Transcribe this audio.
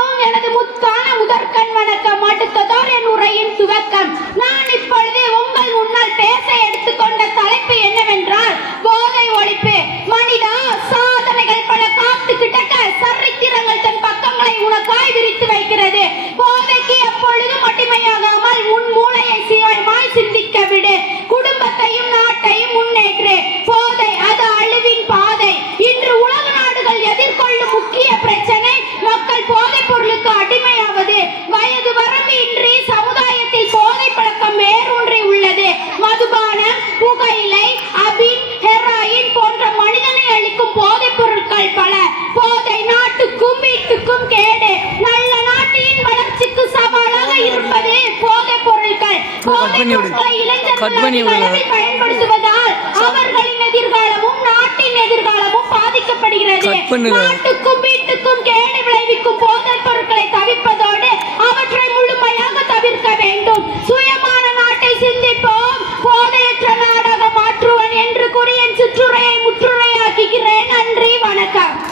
அனைவருக்கும் எனது முத்தான முதற்கண் வணக்கம். அடுத்ததோர் என் உரையின் துவக்கம். நான் இப்பொழுது உங்கள் முன்னால் பேச எடுத்துக்கொண்ட தலைப்பு என்னவென்றால் போதை ஒழிப்பு. மனிதா, சாதனைகள் பல காத்து கிடக்க சரித்திரங்கள் தன் பக்கங்களை உனக்காய் விரித்து வைக்கிறது. போதைக்கு எப்பொழுதும் அடிமையாகாமல் உன் மூளையை சீரமாய் சிந்திக்க விடு. குடும்பத்தையும் நாட்டையும் முன்னேற்று. போதை அது அழிவின் பாதை. இன்று உலக நாடுகள் எதிர்கொள்ளும் முக்கிய பிரச்சனை மக்கள் போதைப் பொருளுக்கு அடிமையாவது. வயது வரம்பு இன்றி சமுதாயத்தில் போதை பழக்கம் வேரூன்றி உள்ளது. மதுபானம், புகையிலை, அபின், ஹெராயின் போன்ற மனிதனை அளிக்கும் போதைப் பொருட்கள் பல. போதை நாட்டுக்கும் வீட்டுக்கும் கேடு. நல்ல நாட்டின் வளர்ச்சிக்கு சவாலாக இருப்பது போதைப் பொருட்கள். போதைப் பொருட்களை இளைஞர்கள் பயன்படுத்துவதால் அவர்களின் எதிர்காலமும் நாட்டின் எதிர்காலமும் பாதிக்கப்படுகிறது. நாட்டுக்கும் வீட்டுக்கும் கேடு விளைவிக்கும் போதைப் பொருட்களை தவிர்ப்பதோடு அவற்றை முழுமையாக தவிர்க்க வேண்டும். சுயமான நாட்டை சிந்திப்போம், போதையற்ற நாடாக மாற்றுவன் என்று கூறி என் சிற்றுரையை முற்றுரையாக்குகிறேன். நன்றி, வணக்கம்.